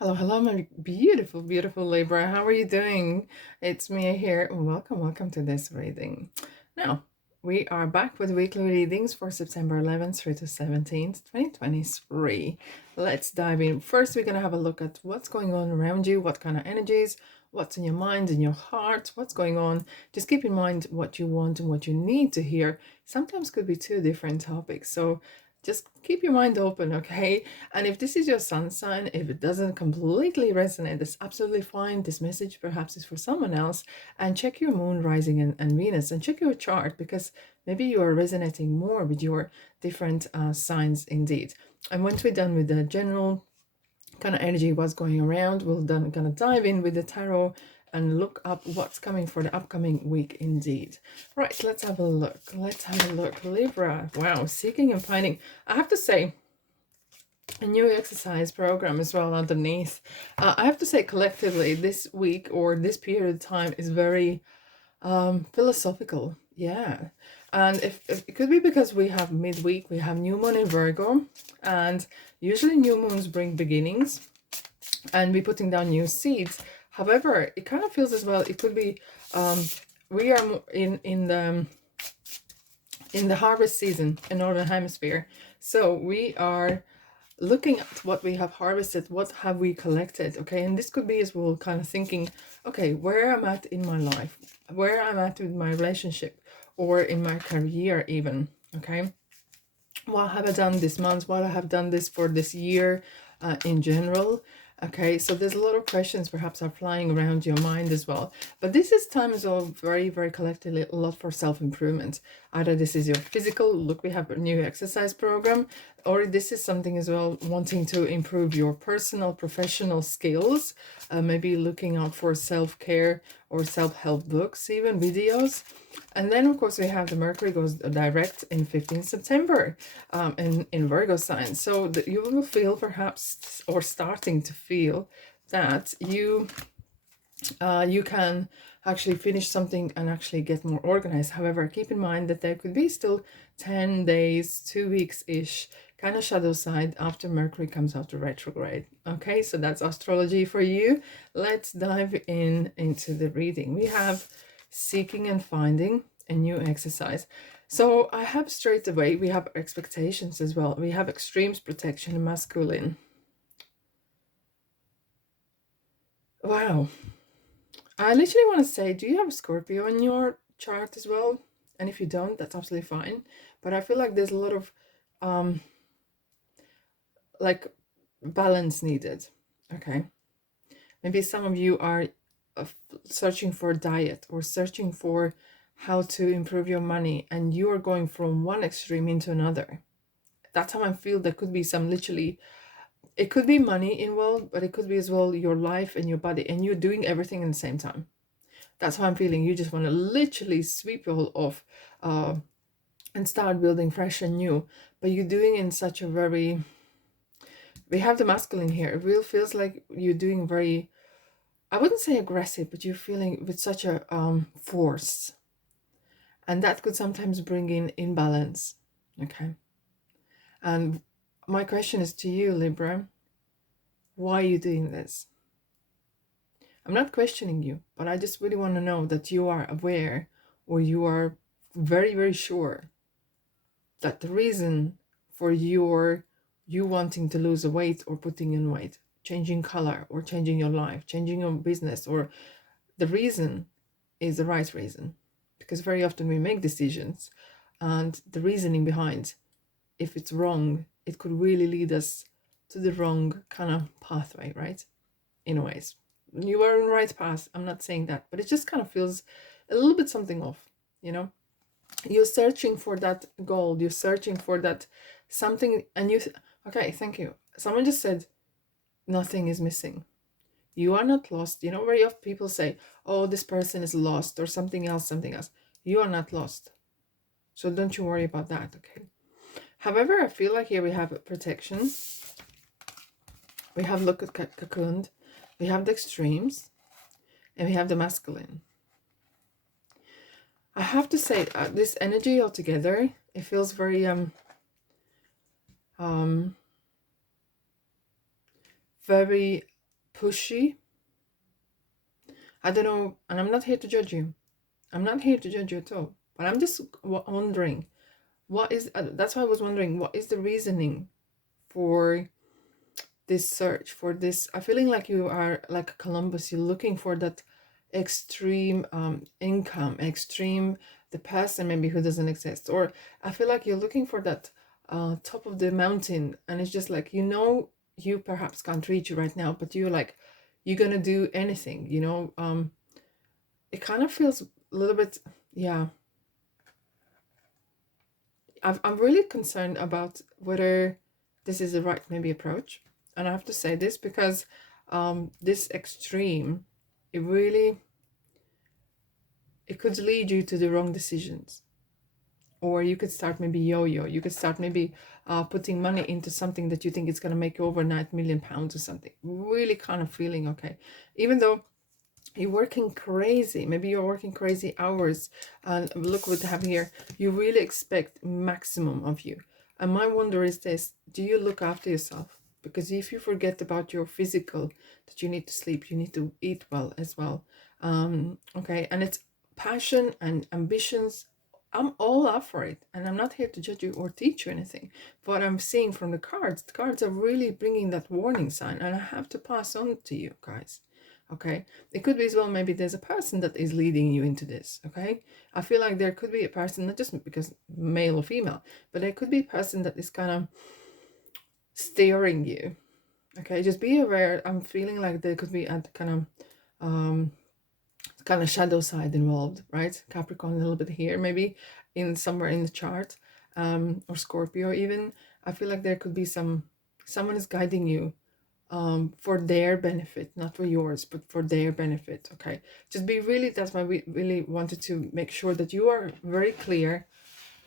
Hello, hello, my beautiful, beautiful Libra. How are you doing? It's Mia here. Welcome, welcome to this reading. Now, we are back with weekly readings for September 11th through to 17th, 2023. Let's dive in. First, we're going to have a look at what's going on around you, what kind of energies, what's in your mind, in your heart, what's going on. Just keep in mind what you want and what you need to hear. Sometimes could be two different topics. So just keep your mind open, okay? And if this is your sun sign, if it doesn't completely resonate, that's absolutely fine. This message perhaps is for someone else. And check your moon, rising, and Venus, and check your chart, because maybe you are resonating more with your different signs indeed. And once we're done with the general kind of energy, what's going around, we'll then gonna dive in with the tarot and look up what's coming for the upcoming week indeed. Right, let's have a look. Let's have a look. Libra. Wow, seeking and finding. I have to say, a new exercise program as well underneath. I have to say, collectively, this week or this period of time is very philosophical. Yeah. And if it could be because we have midweek, we have new moon in Virgo, and usually new moons bring beginnings and we're putting down new seeds. However, it kind of feels as well, it could be we are in the harvest season in Northern Hemisphere. So we are looking at what we have harvested, what have we collected, okay? And this could be as well kind of thinking, okay, where I'm at in my life, where I'm at with my relationship, or in my career even, okay? What have I done this month? What I have done this for this year in general? Okay, so there's a lot of questions perhaps are flying around your mind as well. But this is time as well, very, very collectively, a lot for self-improvement. Either this is your physical, look, we have a new exercise program, or this is something as well, wanting to improve your personal, professional skills, maybe looking out for self-care or self-help books, even videos. And then, of course, we have the Mercury goes direct in 15th September in Virgo sign. So you will feel perhaps, or starting to feel, that you can actually finish something and actually get more organized. However, keep in mind that there could be still 10 days, 2 weeks-ish, kind of shadow side after Mercury comes out of retrograde. Okay, so that's astrology for you. Let's dive into the reading. We have seeking and finding, a new exercise. So I have straight away, we have expectations as well. We have extremes, protection, masculine. Wow. I literally want to say, do you have a Scorpio in your chart as well? And if you don't, that's absolutely fine. But I feel like there's a lot of like balance needed. Okay. Maybe some of you are searching for a diet or searching for how to improve your money, and you are going from one extreme into another. That's how I feel. There could be some literally, it could be money involved, but it could be as well your life and your body, and you're doing everything at the same time. That's how I'm feeling. You just want to literally sweep it all off and start building fresh and new. But you're doing in such a very, we have the masculine here. It really feels like you're doing very, I wouldn't say aggressive, but you're feeling with such a force. And that could sometimes bring in imbalance. Okay. And my question is to you, Libra, why are you doing this? I'm not questioning you, but I just really want to know that you are aware, or you are very, very sure that the reason for you wanting to lose a weight or putting in weight, changing color or changing your life, changing your business, or the reason is the right reason. Because very often we make decisions and the reasoning behind, if it's wrong, it could really lead us to the wrong kind of pathway, right? In ways. You are on the right path. I'm not saying that, but it just kind of feels a little bit something off, you know? You're searching for that goal, you're searching for that something, and you, okay, thank you. Someone just said, nothing is missing. You are not lost. You know, very often people say, oh, this person is lost, or something else, something else. You are not lost. So don't you worry about that, okay? However, I feel like here we have protection. We have look at cocooned. We have the extremes. And we have the masculine. I have to say, this energy altogether, it feels very very pushy. I don't know, and I'm not here to judge you. I'm not here to judge you at all. But I'm just wondering, what is, that's why I was wondering, what is the reasoning for this search, for this? I'm feeling like you are like Columbus, you're looking for that extreme income, extreme, the person maybe who doesn't exist. Or I feel like you're looking for that top of the mountain, and it's just like, you perhaps can't reach it right now, but you're like, you're gonna do anything, it kind of feels a little bit, yeah. I'm really concerned about whether this is the right maybe approach. And I have to say this because this extreme, it could lead you to the wrong decisions. Or you could start maybe yo-yo. You could start maybe putting money into something that you think is going to make you overnight £1,000,000 or something. Really kind of feeling okay. Even though you're working crazy, maybe you're working crazy hours, and look what I have here, you really expect maximum of you. And my wonder is this: do you look after yourself? Because if you forget about your physical, that you need to sleep, you need to eat well as well, okay, and it's passion and ambitions, I'm all up for it, and I'm not here to judge you or teach you anything. But I'm seeing from the cards are really bringing that warning sign, and I have to pass on to you guys. Okay, it could be as well, maybe there's a person that is leading you into this. Okay, I feel like there could be a person, not just because male or female, but there could be a person that is kind of steering you. Okay, just be aware. I'm feeling like there could be a kind of shadow side involved, right? Capricorn a little bit here, maybe in somewhere in the chart, or Scorpio even. I feel like there could be someone is guiding you for their benefit, not for yours, but for their benefit. Okay, just be really, that's why we really wanted to make sure that you are very clear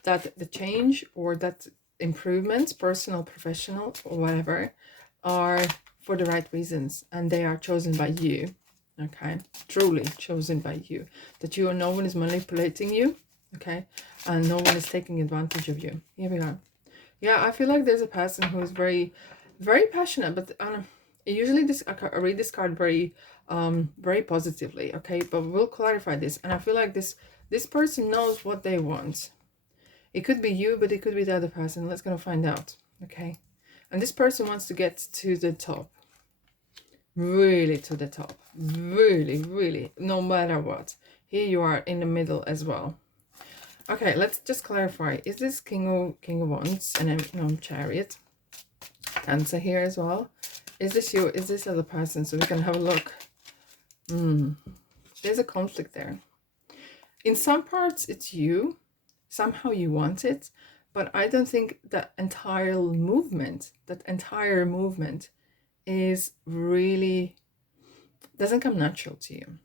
that the change or that improvements, personal, professional, or whatever, are for the right reasons, and they are chosen by you. Okay, truly chosen by you, that no one is manipulating you, okay, and no one is taking advantage of you. Here we are. Yeah, I feel like there's a person who is very, very passionate, but usually I read this card very very positively, okay, but we'll clarify this. And I feel like this person knows what they want. It could be you, but it could be the other person. Let's gonna find out. Okay, and this person wants to get to the top, really to the top, really, really, no matter what. Here you are in the middle as well. Okay, let's just clarify. Is this King of Wands and then Chariot? Cancer here as well. Is this you? Is this other person? So we can have a look. There's a conflict there. In some parts, it's you. Somehow you want it, but I don't think that entire movement is really, doesn't come natural to you.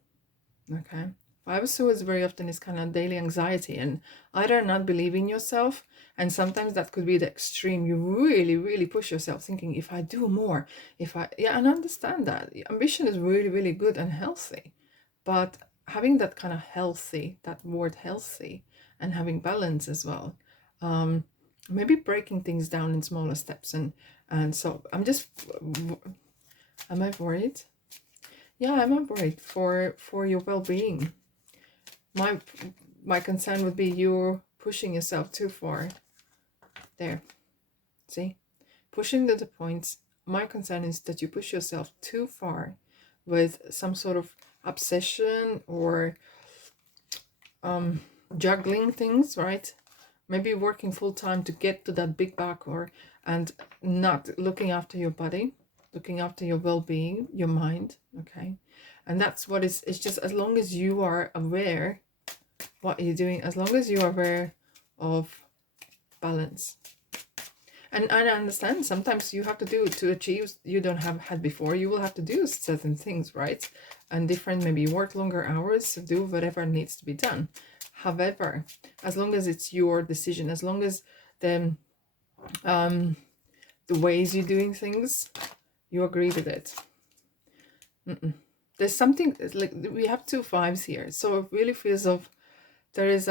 Okay. Five of Swords very often is kind of daily anxiety and either not believing in yourself, and sometimes that could be the extreme. You really, really push yourself thinking, if I do more, yeah, and I understand that. Ambition is really, really good and healthy, but having that kind of healthy, that word healthy, and having balance as well, maybe breaking things down in smaller steps, and so am I worried? Yeah, I'm worried for your well-being. My concern would be you're pushing yourself too far. There, see, pushing to the points. My concern is that you push yourself too far with some sort of obsession or juggling things, right? Maybe working full-time to get to that big buck, and not looking after your body, looking after your well-being, your mind. Okay, and that's what it's just, as long as you are aware what you're doing, as long as you are aware of balance. And I understand sometimes you have to do to achieve you don't have had before, you will have to do certain things, right? And different, maybe work longer hours, do whatever needs to be done. However, as long as it's your decision, as long as the ways you're doing things, you agree with it. There's something like, we have two fives here, so it really feels of there is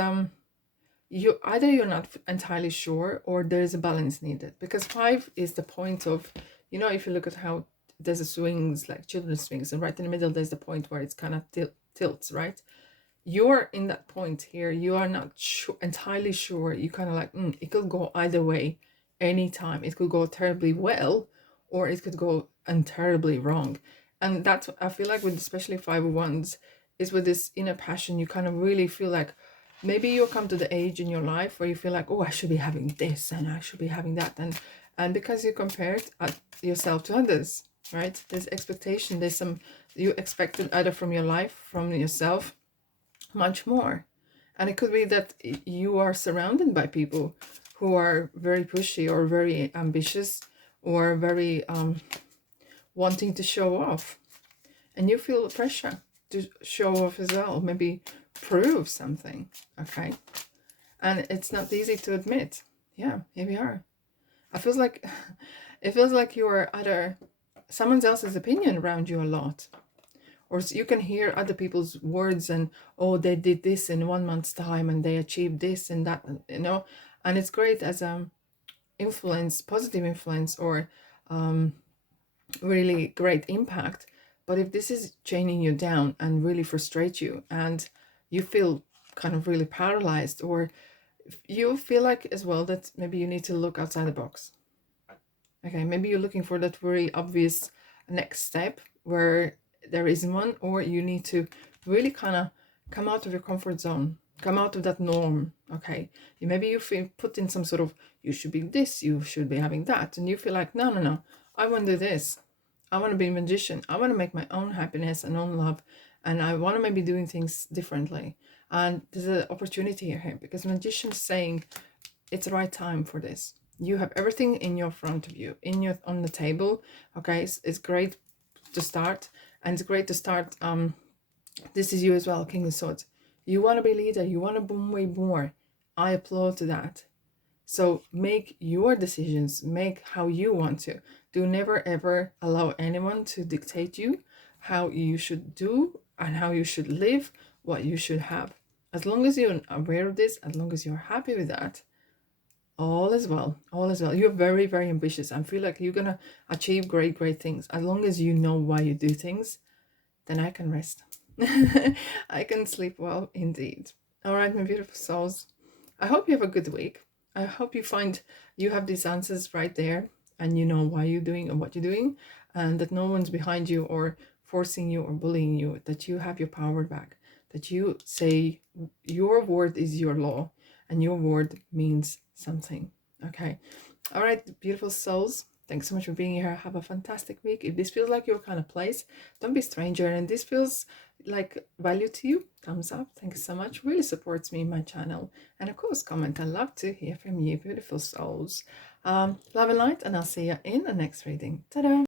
you're not entirely sure, or there is a balance needed, because 5 is the point of, if you look at how there's a swings, like children's swings, and right in the middle there's the point where it's kind of tilts, right? You're in that point here. You are not entirely sure. You kind of like, it could go either way anytime. It could go terribly well, or it could go terribly wrong. And that's, I feel like, with especially 501s, is with this inner passion, you kind of really feel like maybe you'll come to the age in your life where you feel like, oh, I should be having this and I should be having that. And because you compared yourself to others, right? There's expectation. There's some, you expected either from your life, from yourself, much more. And it could be that you are surrounded by people who are very pushy or very ambitious or very wanting to show off, and you feel pressure to show off as well, maybe prove something. Okay, and it's not easy to admit. Yeah, here we are. It feels like you are either someone else's opinion around you a lot, or you can hear other people's words and, oh, they did this in 1 month's time and they achieved this and that, you know. And it's great as influence, positive influence, or really great impact. But if this is chaining you down and really frustrate you, and you feel kind of really paralyzed, or you feel like as well that maybe you need to look outside the box. Okay, maybe you're looking for that very obvious next step where there isn't one, or you need to really kind of come out of your comfort zone, come out of that norm. Okay, maybe you feel put in some sort of, you should be this, you should be having that, and you feel like, no, I want to do this. I want to be a magician. I want to make my own happiness and own love, and I want to maybe doing things differently. And there's an opportunity here because magician is saying it's the right time for this. You have everything in your front of you, on the table. Okay, it's great to start, and it's great to start. This is you as well, King of Swords. You want to be leader. You want to be way more. I applaud to that. So make your decisions. Make how you want to. Do never ever allow anyone to dictate you how you should do and how you should live, what you should have. As long as you're aware of this, as long as you're happy with that, all is well. All is well. You're very, very ambitious. I feel like you're going to achieve great, great things. As long as you know why you do things, then I can rest. I can sleep well indeed. All right, my beautiful souls. I hope you have a good week. I hope you find you have these answers right there and you know why you're doing and what you're doing, and that no one's behind you or forcing you or bullying you, that you have your power back, that you say your word is your law and your word means something. Okay. All right, beautiful souls. Thanks so much for being here. Have a fantastic week. If this feels like your kind of place, don't be a stranger. And this feels like value to you, thumbs up. Thanks so much. Really supports me, my channel. And of course, comment. I love to hear from you, beautiful souls. Love and light, and I'll see you in the next reading. Ta-da!